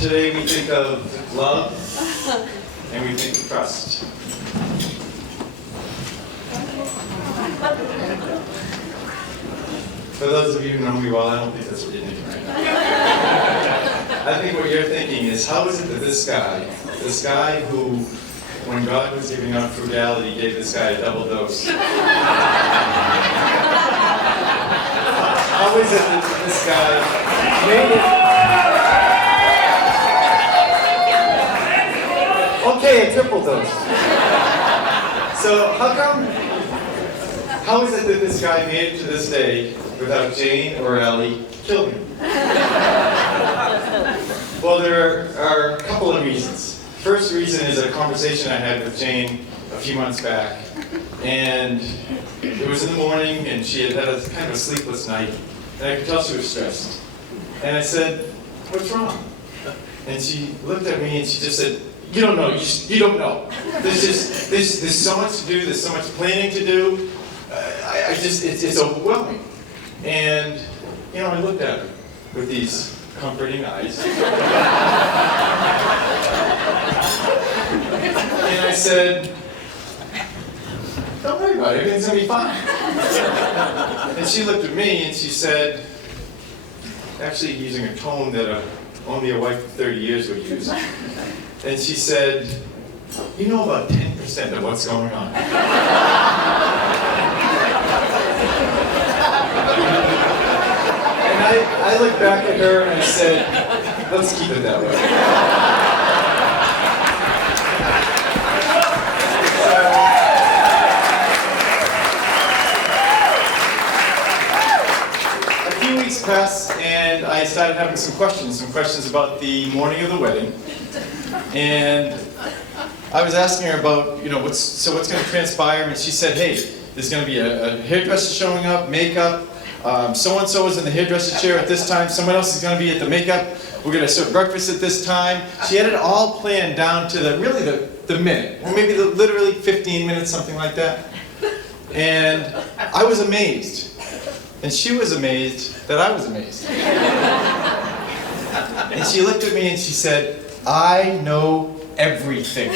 Today we think of love and we think of trust. For those of you who know me well, I don't think that's what you're thinking right now. I think what you're thinking is, how is it that this guy who, when God was giving out frugality, gave this guy a double dose? How is it that this guy made it? Okay, a triple dose. So how is it that this guy made it to this day without Jane or Ellie killing him? Well, there are a couple of reasons. First reason is a conversation I had with Jane a few months back. And it was in the morning, and she had had a kind of a sleepless night. And I could tell she was stressed. And I said, "What's wrong?" And she looked at me and she just said, "You don't know. You don't know. There's so much to do. There's so much planning to do. It's overwhelming." And I looked at her with these comforting eyes, and I said, "Don't worry about it. Everything's gonna be fine." And she looked at me and she said, actually using a tone that only a wife of 30 years would use. And she said, "You know about 10% of what's going on." And I looked back at her and I said, "Let's keep it that way." A few weeks passed and I started having some questions about the morning of the wedding. And I was asking her about, what's going to transpire, and she said, "Hey, there's going to be a hairdresser showing up, makeup, so-and-so is in the hairdresser chair at this time, someone else is going to be at the makeup, we're going to serve breakfast at this time." She had it all planned down to the minute, or maybe literally 15 minutes, something like that. And I was amazed. And she was amazed that I was amazed. And she looked at me and she said, "I know everything.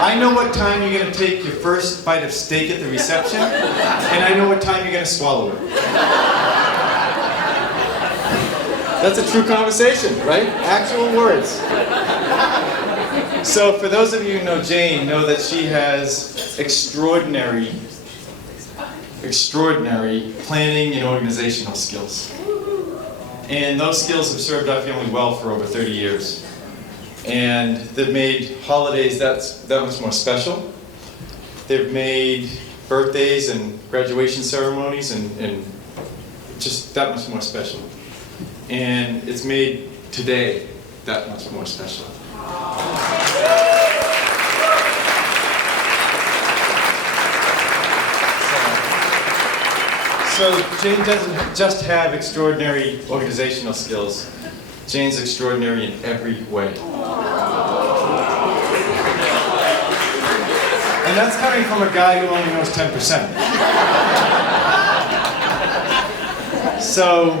I know what time you're going to take your first bite of steak at the reception, and I know what time you're going to swallow it." That's a true conversation, right? Actual words. So for those of you who know Jane, know that she has extraordinary planning and organizational skills. And those skills have served our family well for over 30 years. And they've made holidays that much more special. They've made birthdays and graduation ceremonies and just that much more special. And it's made today that much more special. So Jane doesn't just have extraordinary organizational skills. Jane's extraordinary in every way. And that's coming from a guy who only knows 10%. So,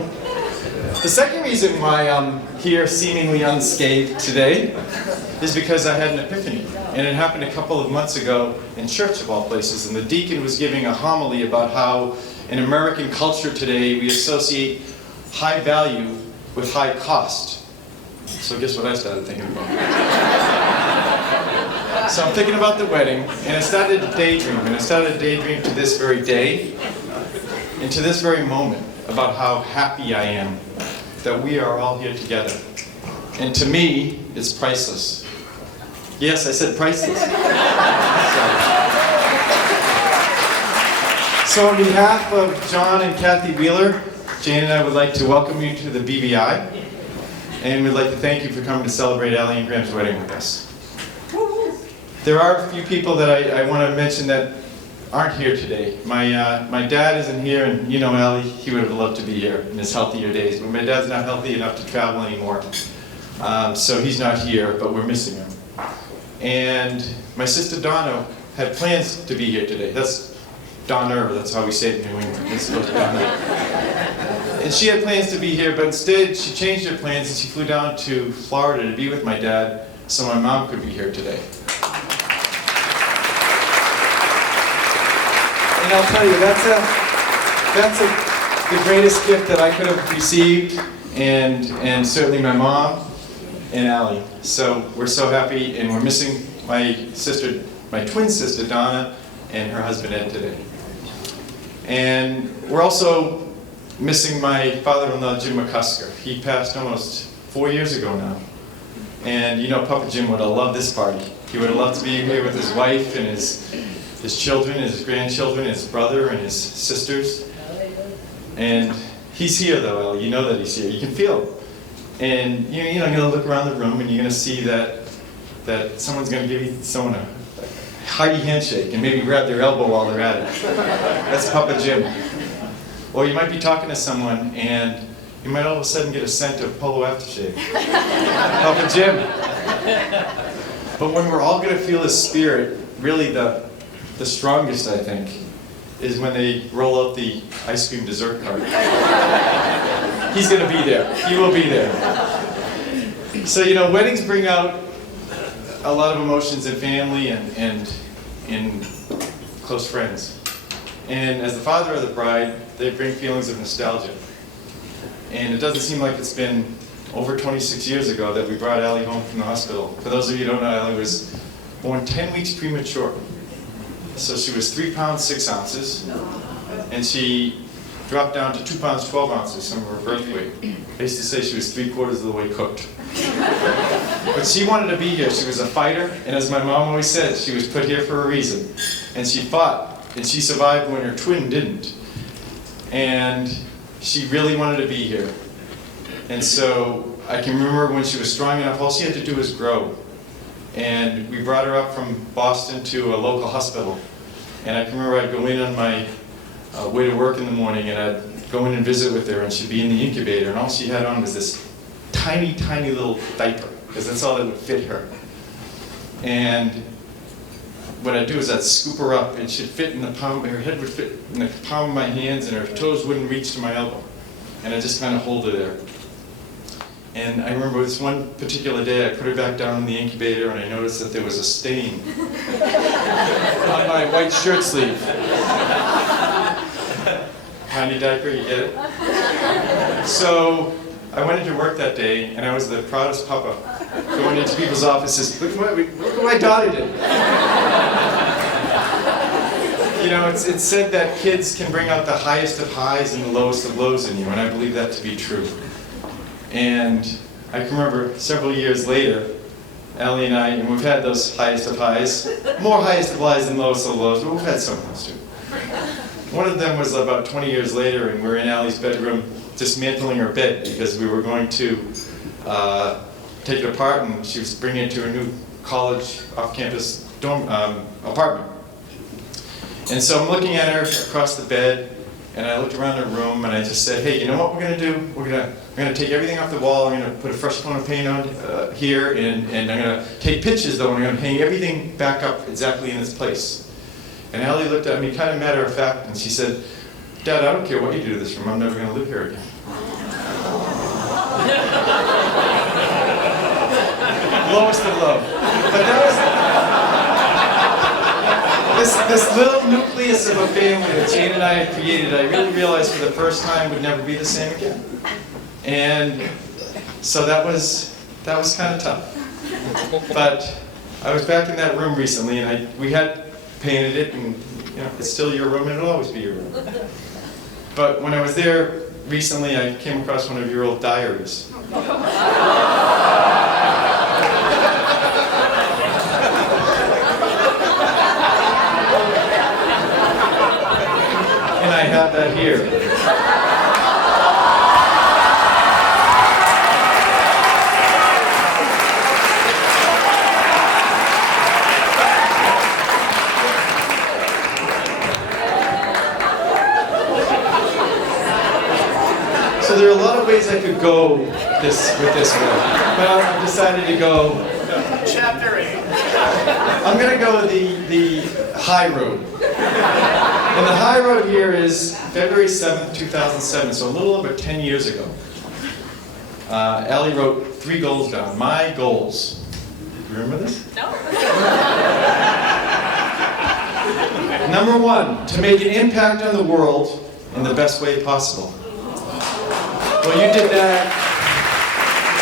the second reason why I'm here seemingly unscathed today is because I had an epiphany. And it happened a couple of months ago in church, of all places. And the deacon was giving a homily about how in American culture today we associate high value with high cost. So guess what I started thinking about? So I'm thinking about the wedding, and I started to daydream, to this very day, and to this very moment, about how happy I am that we are all here together. And to me, it's priceless. Yes, I said priceless. So on behalf of John and Kathy Wheeler, Jane and I would like to welcome you to the BVI, and we'd like to thank you for coming to celebrate Allie and Graham's wedding with us. There are a few people that I want to mention that aren't here today. My dad isn't here, and Allie, he would have loved to be here in his healthier days, but my dad's not healthy enough to travel anymore. So he's not here, but we're missing him. And my sister Donna had plans to be here today. That's Donna, that's how we say it in New England. It's Donna. And she had plans to be here, but instead she changed her plans and she flew down to Florida to be with my dad so my mom could be here today. And I'll tell you, that's the greatest gift that I could have received, and certainly my mom and Allie. So we're so happy, and we're missing my twin sister Donna, and her husband Ed today. And we're also missing my father-in-law Jim McCusker. He passed almost 4 years ago now. And you know, Papa Jim would have loved this party. He would have loved to be here with his wife and his children, his grandchildren, his brother and his sisters. And he's here though, Ellie. You know that he's here. You can feel it. And you're going to look around the room and you're going to see that someone's going to give someone a hearty handshake and maybe grab their elbow while they're at it. That's Papa Jim. Or you might be talking to someone and you might all of a sudden get a scent of Polo aftershave. Papa Jim. But when we're all going to feel his spirit, really the strongest, I think, is when they roll out the ice cream dessert cart. He's going to be there. He will be there. So, you know, weddings bring out a lot of emotions in family and in close friends. And as the father of the bride, they bring feelings of nostalgia. And it doesn't seem like it's been over 26 years ago that we brought Allie home from the hospital. For those of you who don't know, Allie was born 10 weeks premature. So she was 3 pounds 6 ounces, and she dropped down to 2 pounds 12 ounces from her birth weight. I used to say she was 3/4 of the way cooked. But she wanted to be here. She was a fighter, and as my mom always said, she was put here for a reason. And she fought, and she survived when her twin didn't. And she really wanted to be here. And so I can remember when she was strong enough, all she had to do was grow. And we brought her up from Boston to a local hospital. And I can remember I'd go in on my way to work in the morning, and I'd go in and visit with her, and she'd be in the incubator, and all she had on was this tiny, tiny little diaper, because that's all that would fit her. And what I'd do is I'd scoop her up, and she'd fit in the palm, her head would fit in the palm of my hands, and her toes wouldn't reach to my elbow. And I'd just kind of hold her there. And I remember this one particular day, I put her back down in the incubator, and I noticed that there was a stain on my white shirt sleeve. Tiny diaper, you get it? So I went into work that day, and I was the proudest papa, going into people's offices. Look what my daughter did. You know, it's said that kids can bring out the highest of highs and the lowest of lows in you, and I believe that to be true. And I can remember several years later, Allie and I, and we've had those highest of highs, more highest of highs than lowest of lows, but we've had some of those too. One of them was about 20 years later, and we were in Allie's bedroom dismantling her bed because we were going to take it apart, and she was bringing it to her new college off-campus dorm apartment. And so I'm looking at her across the bed, and I looked around her room, and I just said, hey, you know what we're going to do? We're going to take everything off the wall. I'm going to put a fresh coat of paint on here, and I'm going to take pictures, though, and I'm going to hang everything back up exactly in its place. And Allie looked at me kind of matter of fact, and she said, Dad, I don't care what you do to this room. I'm never going to live here again. Lowest of low. But that was this little nucleus of a family that Jane and I had created. I really realized for the first time would never be the same again. And so that was kind of tough. But I was back in that room recently, and we had painted it, and you know, it's still your room, and it'll always be your room. But when I was there recently, I came across one of your old diaries. And I have that here. So there are a lot of ways I could go with this one, but I've decided to go. Chapter 8. I'm going to go the high road. And the high road here is February 7th, 2007, so a little over 10 years ago. Allie wrote 3 goals down. My goals. You remember this? No. Number 1, to make an impact on the world in the best way possible. Well, you did that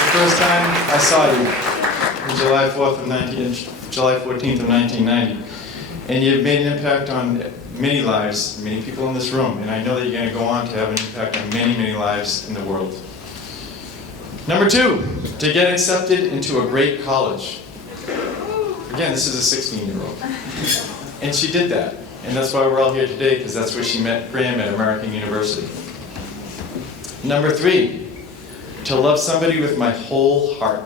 the first time I saw you, on July 14th of 1990. And you've made an impact on many lives, many people in this room, and I know that you're going to go on to have an impact on many, many lives in the world. Number 2, to get accepted into a great college. Again, this is a 16-year-old. And she did that. And that's why we're all here today, because that's where she met Graham at American University. Number 3, to love somebody with my whole heart.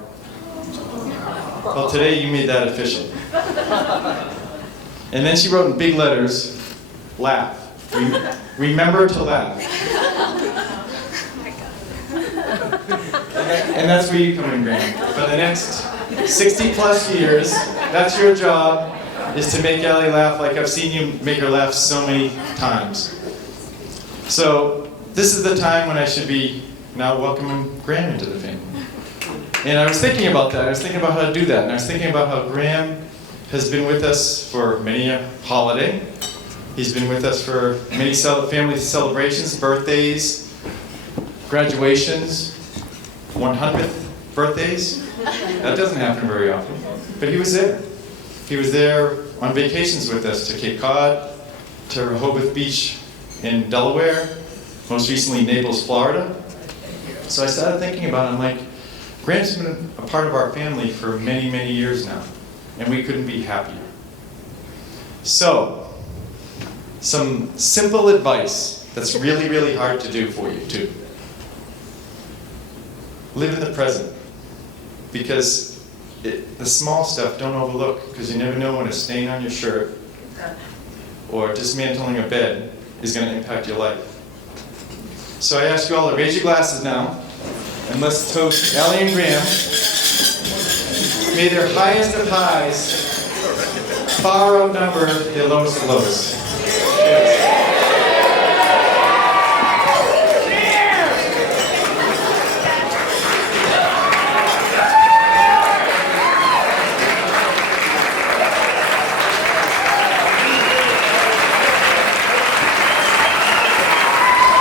Well, today you made that official. And then she wrote in big letters, laugh. Remember to laugh. And that's where you come in, Graham. For the next 60 plus years, that's your job, is to make Allie laugh like I've seen you make her laugh so many times. So this is the time when I should be now welcoming Graham into the family. And I was thinking about that. I was thinking about how to do that. And I was thinking about how Graham has been with us for many a holiday. He's been with us for many family celebrations, birthdays, graduations, 100th birthdays. That doesn't happen very often. But he was there. He was there on vacations with us to Cape Cod, to Rehoboth Beach in Delaware, most recently Naples, Florida. So I started thinking about it. I'm like, Graham's been a part of our family for many, many years now, and we couldn't be happier. So, some simple advice that's really, really hard to do for you, too. Live in the present, because the small stuff don't overlook, because you never know when a stain on your shirt or dismantling a bed is going to impact your life. So I ask you all to raise your glasses now, and let's toast Allie and Graham. May their highest of highs far outnumber their lowest of lows.